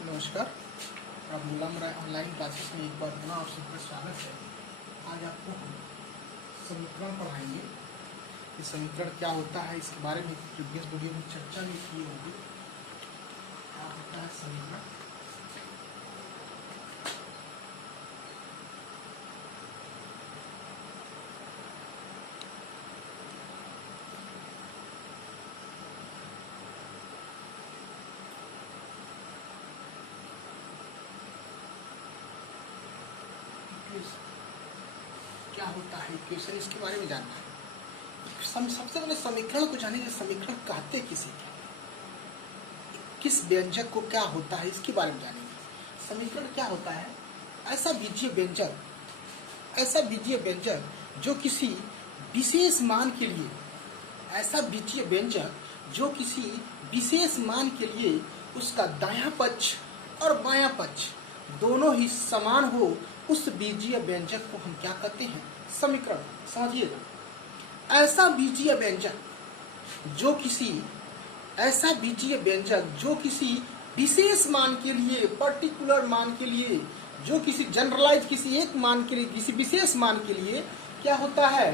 नमस्कार। अब्दुल्ला राय online classes में एक बार पुनः आप सबका स्वागत है। आज आपको हम समीकरण पढ़ाएंगे कि समीकरण क्या होता है, इसके बारे में प्रीवियस वीडियो में चर्चा भी की होगी। क्या होता है समीकरण? क्या होता है इक्वेशन, इसके बारे में जानना है। सबसे पहले समीकरण को जानेंगे। समीकरण कहते किसे, किस व्यंजक को क्या होता है, इसके बारे में जानेंगे। समीकरण क्या होता है? ऐसा बीजीय व्यंजक, ऐसा बीजीय व्यंजक जो किसी विशेष मान के लिए, ऐसा बीजीय व्यंजक जो किसी विशेष मान के लिए उसका दायां पक्ष और बायां पक्ष दोनों ही समान हो, उस बीजीय व्यंजक को हम क्या कहते हैं? समीकरण। समझिएगा, ऐसा बीजीय व्यंजक जो किसी, ऐसा बीजीय व्यंजक जो किसी विशेष मान के लिए, पर्टिकुलर मान के लिए, जो किसी जनरलाइज, किसी एक मान के लिए, किसी विशेष मान के लिए क्या होता है?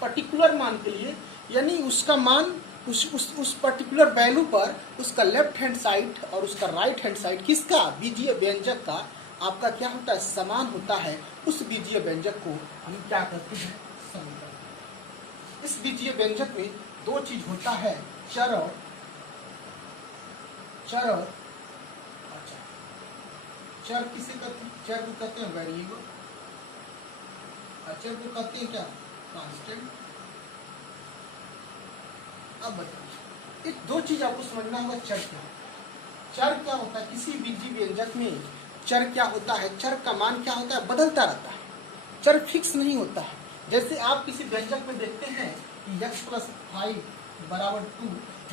पर्टिकुलर मान के लिए, यानी उसका मान उस पर्टिकुलर वैल्यू पर उसका लेफ्ट हैंड साइड और उसका राइट हैंड साइड किसका? बीजीय व्यंजक का आपका क्या होता है? समान होता है। उस बीजीय व्यंजक को हम क्या कहते हैं? समीकरण। इस बीजीय व्यंजक में दो चीज होता है, चर और अचर। चर किसे कहते हैं? चर को कहते हैं वेरिएबल, अचर को कहते हैं क्या? कांस्टेंट। अब बताइए, एक दो चीज आपको समझना होगा। चर क्या है? चर क्या होता है? किसी बीजीय व्यंजक में चर क्या होता है? चर का मान क्या होता है? बदलता रहता है। चर फिक्स नहीं होता है। जैसे आप किसी व्यंजक में देखते हैं कि x + 5 = 2,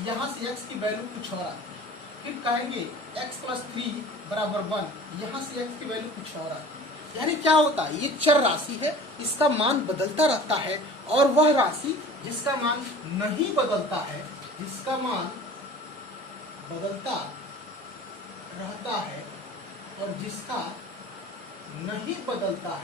यहाँ से x की वैल्यू कुछ और आती है। फिर कहेंगे x + 3 = 1, यहाँ से x की वैल्यू कुछ और आती है। यानी क्या होता है? ये चर राशि है, इसका मान बदलता रहता है। और वह राशि जिसका मान नहीं बदलता है, जिसका मान बदलता रहता है और जिसका नहीं बदलता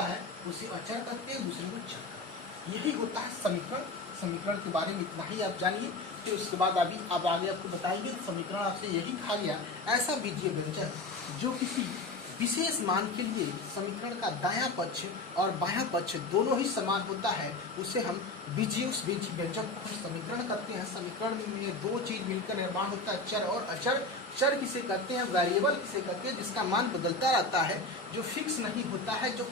है, उसे अचर कहते हैं, दूसरे को चर कहते हैं। यही होता है समीकरण। समीकरण के बारे में इतना ही आप जानिए, फिर उसके बाद अभी आप आगे आपको बताएंगे। समीकरण आपसे यही खा लिया, ऐसा बीजीय व्यंजक जो किसी विशेष मान के लिए समीकरण का दायां पक्ष और बायां पक्ष दोनों ही समान होता है, उसे हम उस बीजीय व्यंजक को हम समीकरण कहते हैं। समीकरण में दो चीज मिलकर निर्माण होता है, चर और अचर। चर किसे कहते हैं? वेरिएबल किसे कहते हैं? जिसका मान बदलता रहता है, जो फिक्स नहीं होता है, जो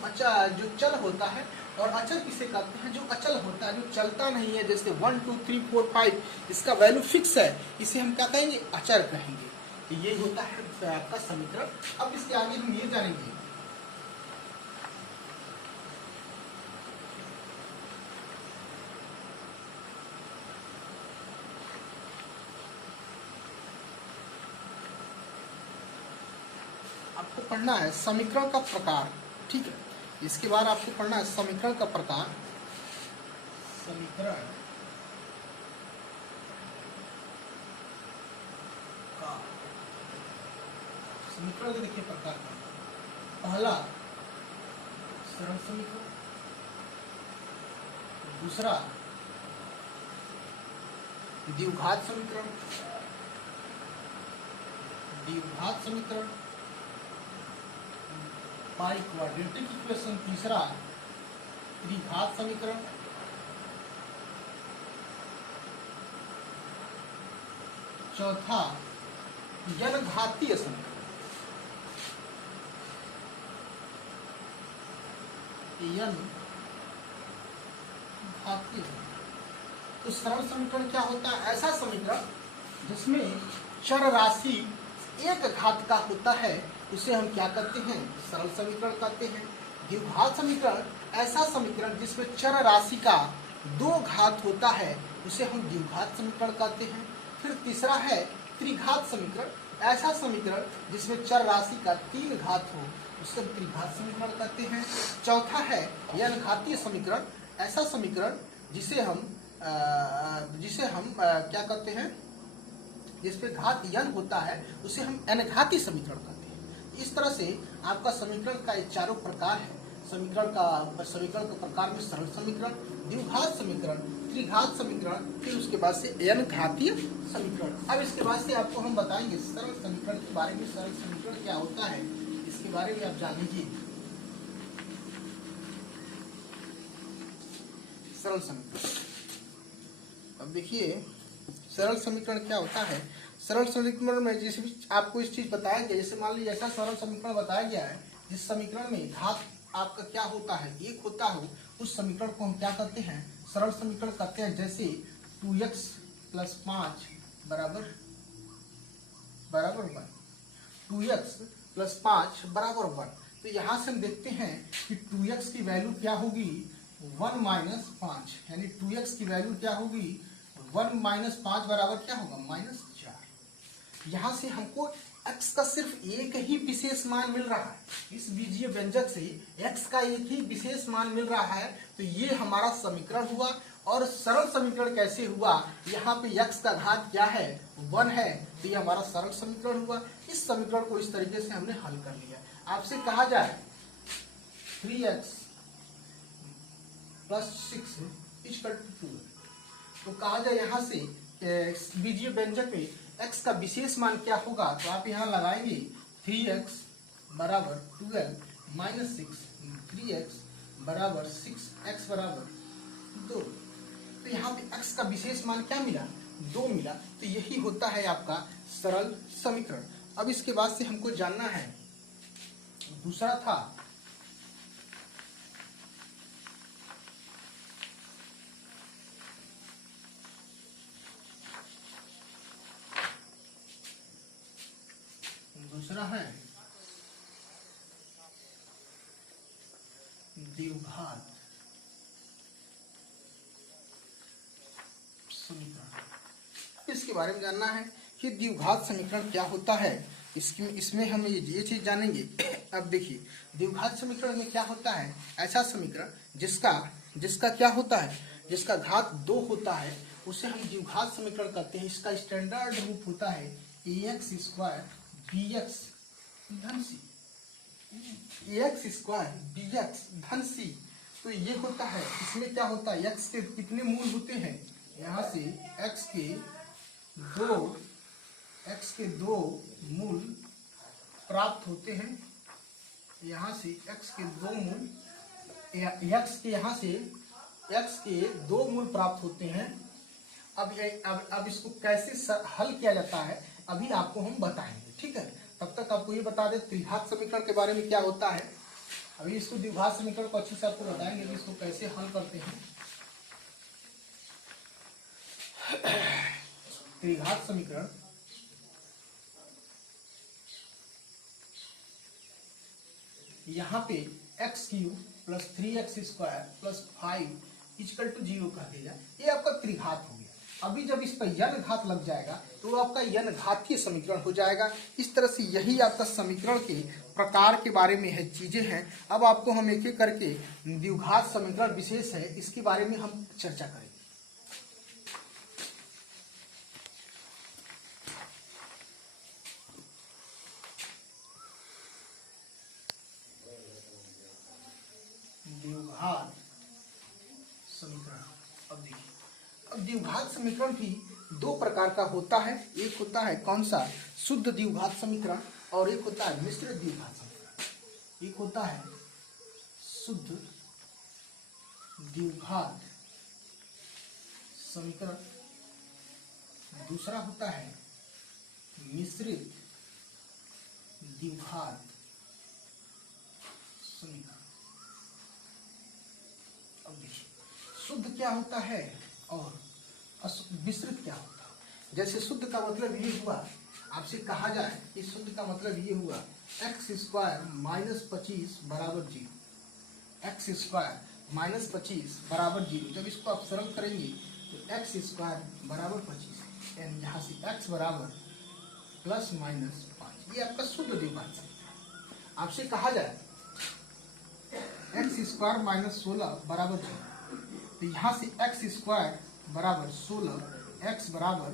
चल होता है। और अचर किसे कहते हैं? जो अचल होता है, जो चलता नहीं है। जैसे 1 2 3 4 5 इसका वैल्यू फिक्स है, इसे हम क्या कहेंगे? अचर कहेंगे। ये होता है आपका समीकरण। अब इसके आगे हम ये जानेंगे, आपको पढ़ना है समीकरण का प्रकार। ठीक है, इसके बाद आपको पढ़ना है समीकरण का प्रकार। समीकरण का, समीकरण के देखिए प्रकार का, पहला सरल समीकरण, दूसरा द्विघात समीकरण, बाई क्वाड्रेटिक इक्वेशन, तीसरा त्रिघात समीकरण, चौथा n घातीय समीकरण। n घातीय। तो सरल समीकरण क्या होता है? ऐसा समीकरण जिसमें चर राशि एक घात का होता है, उसे हम क्या कहते हैं? सरल समीकरण कहते हैं। द्विघात समीकरण, ऐसा समीकरण जिसमें चर राशि का 2 घात होता है, उसे हम द्विघात समीकरण कहते हैं। फिर तीसरा है त्रिघात समीकरण, ऐसा समीकरण जिसमें चर राशि का 3 घात हो, उसे हम त्रिघात समीकरण कहते हैं। चौथा है n घातीय समीकरण, ऐसा समीकरण जिसे हम क्या कहते हैं? जिस पे घात n होता है उसे हम n घातीय समीकरण कहते हैं। इस तरह से आपका समीकरण का ये चारों प्रकार है। समीकरण का प्रकार में सरल समीकरण, द्विघात समीकरण, त्रिघात समीकरण, फिर उसके बाद से n घातीय समीकरण। अब इसके बाद से आपको हम बताएंगे सरल समीकरण के बारे में। सरल समीकरण क्या होता है इसके बारे में आप जान लीजिए। सरल समीकरण, अब देखिए सरल समीकरण क्या होता है। सरल समीकरण में जैसे भी आपको इस चीज बताया गया, जैसे मान लीजिए ऐसा सरल समीकरण बताया गया है जिस समीकरण में घात आपका क्या होता है, एक होता हो, उस समीकरण को हम क्या कहते हैं, सरल समीकरण कहते हैं। जैसे 2x + 5 बराबर 1, 2x + 5 बराबर 1। तो यहाँ से हम देखते हैं कि 2x की वैल्यू क्या होगी, 1 - 5, यानी 2x की वैल्यू क्या होगी, 1 - 5 बराबर क्या होगा, -4। यहाँ से हमको x का सिर्फ एक ही विशेष मान मिल रहा है। इस बीजीय व्यंजक से x का एक ही विशेष मान मिल रहा है, तो ये हमारा समीकरण हुआ। और सरल समीकरण कैसे हुआ, यहाँ पे x का घात क्या है, 1 है, तो ये हमारा सरल समीकरण हुआ। इस समीकरण को इस तरीके से हमने हल कर लिया। आपसे कहा जाए 3x + 6 = 2, तो कहा जाए यहाँ से बीजीय व्यंजक में x का विशेष मान क्या होगा, तो आप यहाँ लगाएंगे 3x बराबर 12 - 6, 3x बराबर 6x बराबर 2। तो यहाँ पे x का विशेष मान क्या मिला, 2 मिला। तो यही होता है आपका सरल समीकरण। अब इसके बाद से हमको जानना है, दूसरा था द्विघात समीकरण। इसके बारे में जानना है कि द्विघात समीकरण क्या होता है। इसमें हम ये चीज जानेंगे। अब देखिए द्विघात समीकरण में क्या होता है, ऐसा समीकरण जिसका क्या होता है, जिसका घात 2 होता है, उसे हम द्विघात समीकरण कहते हैं। इसका स्टैंडर्ड रूप होता है ax² bx धन c, ax² bx धन c। तो ये होता है, इसमें क्या होता है, x के कितने मूल होते हैं, यहाँ से x के दो मूल प्राप्त होते हैं। यहाँ से x के दो मूल, यहाँ से x के 2 मूल प्राप्त होते हैं। अब इसको कैसे हल किया जाता है अभी आपको हम बताएंगे, ठीक है। तब तक आपको ये बता दें त्रिघात समीकरण के बारे में क्या होता है। अभी इसको द्विघात समीकरण को अच्छे से आपको बताएंगे कि इसको कैसे हल करते हैं। त्रिघात समीकरण यहाँ पे x³ + 3x² + 5 = 0 कह देगा। ये आपका त्रिघात हो गया। अभी जब इस पर n घात लग जाएगा तो आपका n घातीय समीकरण हो जाएगा। इस तरह से यही आपका समीकरण के प्रकार के बारे में है, चीजें हैं। अब आपको हम एक एक करके द्विघात समीकरण विशेष है इसके बारे में हम चर्चा करेंगे। द्विघात समीकरण, अब देखिए, अब द्विघात समीकरण भी 2 प्रकार का होता है। एक होता है कौन सा, शुद्ध द्विघात समीकरण, और एक होता है मिश्रित द्विघात समीकरण। एक होता है शुद्ध द्विघात समीकरण, दूसरा होता है मिश्रित द्विघात समीकरण। अब देखिए शुद्ध क्या होता है और मिश्रित क्या होता है। जैसे शुद्ध का मतलब ये हुआ, आपसे कहा जाए कि शुद्ध का मतलब ये हुआ x² - 25 बराबर 0, x² - 25 बराबर 0। जब इसको आप सरल करेंगे तो x² बराबर 25, यानी यहाँ से x बराबर ±5, ये आपका शुद्ध द्विघात समीकरण। आपसे कहा जाए x² - 16 बराबर 0, तो यहाँ से x² बराबर 16, x बराबर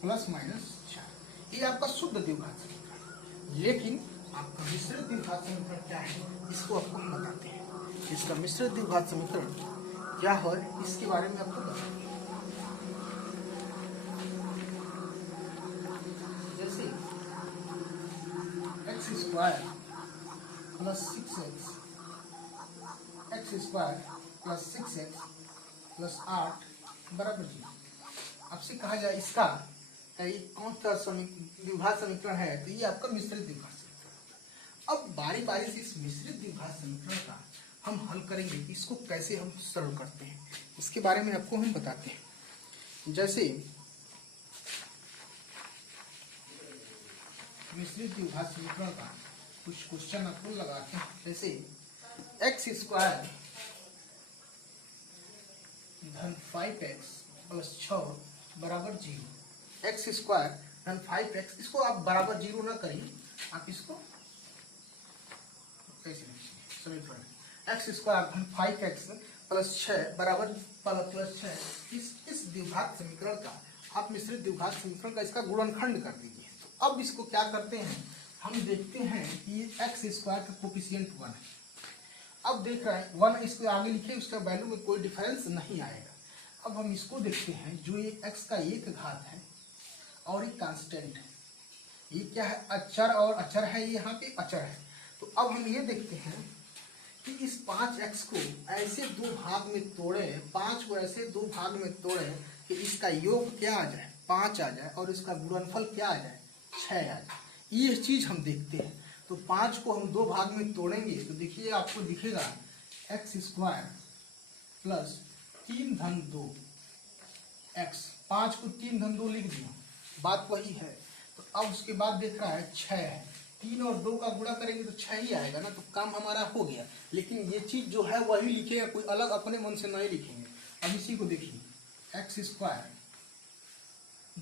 ±4। ये आपका शुद्ध द्विघात समीकरण। लेकिन आपका मिश्रित द्विघात समीकरण क्या है, इसको आपको हम बताते हैं। इसका मिश्रित द्विघात समीकरण क्या है इसके बारे में आपको बताते हैं। जैसे x square plus 6x x square plus 6x plus 8 बराबर 0। आपसे कहा जाए इसका कौन सा द्विघात समीकरण है, तो ये आपका मिश्रित द्विघात समीकरण। अब बारी बारी से इस मिश्रित द्विघात समीकरण का हम हल करेंगे कि इसको कैसे हम सरल करते हैं, इसके बारे में आपको हम बताते हैं। जैसे मिश्रित द्विघात समीकरण का कुछ क्वेश्चन आपको लगाते हैं। जैसे एक्स स्क्वायर धन 5x प्लस 6 बराबर 0। एक्स स्क्वायर धन 5x, इसको आप बराबर 0 ना करिए, आप इसको कैसे लिखिए समीकरण एक्स स्क्वायर धन 5x प्लस 6 बराबर प्लस 6। इस द्विघात समीकरण का आप मिश्रित द्विघात समीकरण का इसका गुणनखंड कर दीजिए। तो अब इसको क्या करते हैं, हम देखते हैं कि एक्स स्क्वायर का कोफिशिएंट 1 है। अब देख रहे हैं 1 इसको आगे लिखे, उसका वैल्यू में कोई डिफरेंस नहीं आएगा। अब हम इसको देखते हैं, जो ये x का एक घात है और एक कांस्टेंट है, ये क्या है, अचर और अचर है, ये यहाँ पे अचर है। तो अब हम ये देखते हैं कि इस 5x को ऐसे दो भाग में तोड़े, 5 को ऐसे दो भाग में तोड़े कि इसका योग क्या आ जाए, 5 आ जाए, और इसका गुणनफल क्या आ जाए, 6 आ जाए। ये चीज हम देखते हैं। तो 5 को हम दो भाग में तोड़ेंगे तो देखिए आपको दिखेगा एक्स स्क्वायर प्लस 3 धन 2 एक्स। 5 को 3 धन 2 लिख दिया, बात वही है। तो अब उसके बाद देख रहा है 6 है, 3 और 2 का गुणा करेंगे तो 6 ही आएगा ना, तो काम हमारा हो गया। लेकिन ये चीज जो है वही लिखेगा, कोई अलग अपने मन से नहीं लिखेंगे। अब इसी को देखिए, एक्स स्क्वायर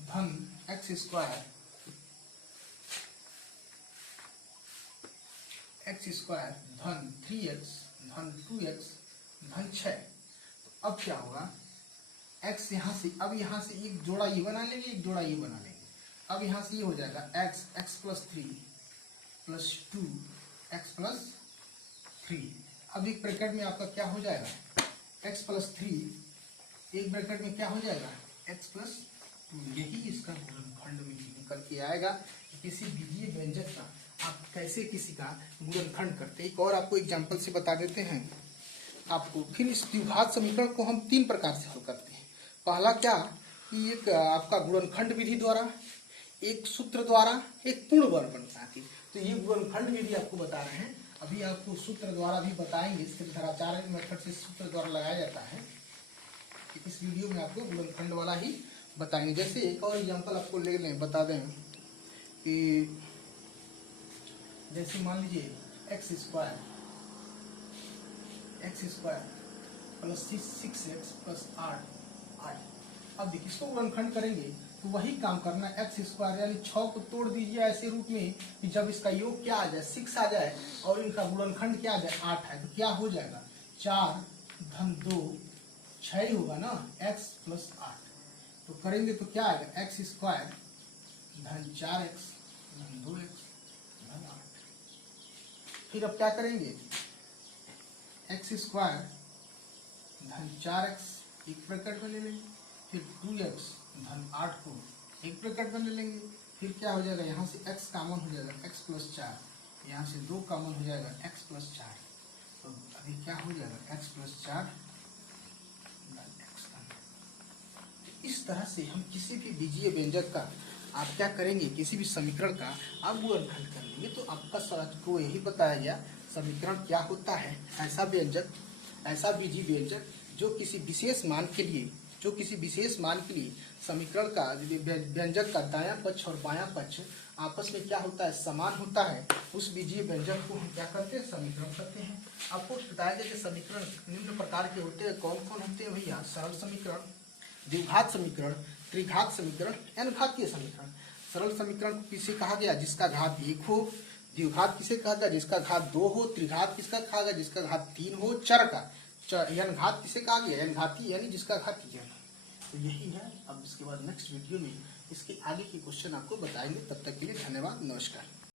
धन एक्स स्क्वायर एक्स स्क्वायर धन 3x धन 2x धन 6। तो अब क्या होगा, x यहाँ से, अब यहाँ से एक जोड़ा ये बना लेंगे, एक जोड़ा ये बना लेंगे। अब यहाँ से ये हो जाएगा x plus 3 plus 2 x plus 3। अब एक ब्रैकेट में आपका क्या हो जाएगा, x प्लस 3, एक ब्रैकेट में क्या हो जाएगा, x प्लस 2। यही इसका गुणनखंड में निकल के आएगा कि किसी बीजीय व्यंजक का आप कैसे किसी का गुणनखंड करते हैं। एक और आपको एग्जांपल से बता देते हैं आपको। फिर इस द्विघात समीकरण को हम 3 प्रकार से हल करते हैं। पहला क्या कि एक आपका गुणनखंड विधि द्वारा, एक सूत्र द्वारा, एक पूर्ण वर्ग बनाती है। तो ये गुणनखंड विधि आपको बता रहे हैं, अभी आपको सूत्र द्वारा भी बताएंगे। त्रिधराचार्य मेथड से सूत्र द्वारा लगाया जाता है। इस वीडियो में आपको गुणनखंड वाला ही बताएंगे। जैसे एक और एग्जाम्पल आपको ले लें, बता दें कि जैसे मान लीजिए x square plus 6x plus 8। अब देखिए इसको गुणनखंड करेंगे तो वही काम करना है। एक्स स्क्वायर यानी 6 को तोड़ दीजिए ऐसे रूप में कि जब इसका योग क्या आ जाए, 6 आ जाए, और इनका गुणनखंड क्या आ जाए, 8 है। तो क्या हो जाएगा, 4 धन 2 6 होगा ना, x प्लस 8। तो करेंगे तो क्या आएगा, एक्स स्क्वायर धन 4x धन 2x धन 8। फिर अब क्या करेंगे, एक्स स्क्वायर धन 4x एक ब्रैकेट में ले लेंगे, फिर 2x धन 8 को एक ब्रैकेट में ले लेंगे। फिर क्या हो जाएगा, यहाँ से x कॉमन हो जाएगा, x प्लस 4, यहाँ से 2 कॉमन हो जाएगा, x प्लस 4। तो अभी क्या हो जाएगा, x प्लस 4 इस तरह से हम किसी भी बीजीय व्यंजक का आप क्या करेंगे, किसी भी समीकरण का आप गुणनखंड कर लेंगे। तो आपका सवाल को यही बताया गया समीकरण क्या होता है, ऐसा व्यंजक, ऐसा बीजीय व्यंजक जो किसी विशेष मान के लिए, समीकरण का व्यंजक का दायां पक्ष और बायां पक्ष आपस में क्या होता है, समान होता है। उस बीजीय व्यंजक को हम क्या करते हैं, समीकरण करते हैं। आपको बताया गया कि समीकरण निम्न प्रकार के होते हैं। कौन कौन होते हैं भैया, सरल समीकरण, द्विघात समीकरण, त्रिघात समीकरण, n-घातीय समीकरण। सरल समीकरण किसे कहा गया, जिसका घात 1 हो। द्विघात किसे कहा गया, जिसका घात 2 हो। त्रिघात किसका कहा गया, जिसका घात 3 हो। चर का n-घात किसे कहा गया, n-घातीय यानी जिसका घात n। तो यही है। अब इसके बाद नेक्स्ट वीडियो में इसके आगे की क्वेश्चन आपको बताएंगे। तब तक के लिए धन्यवाद, नमस्कार।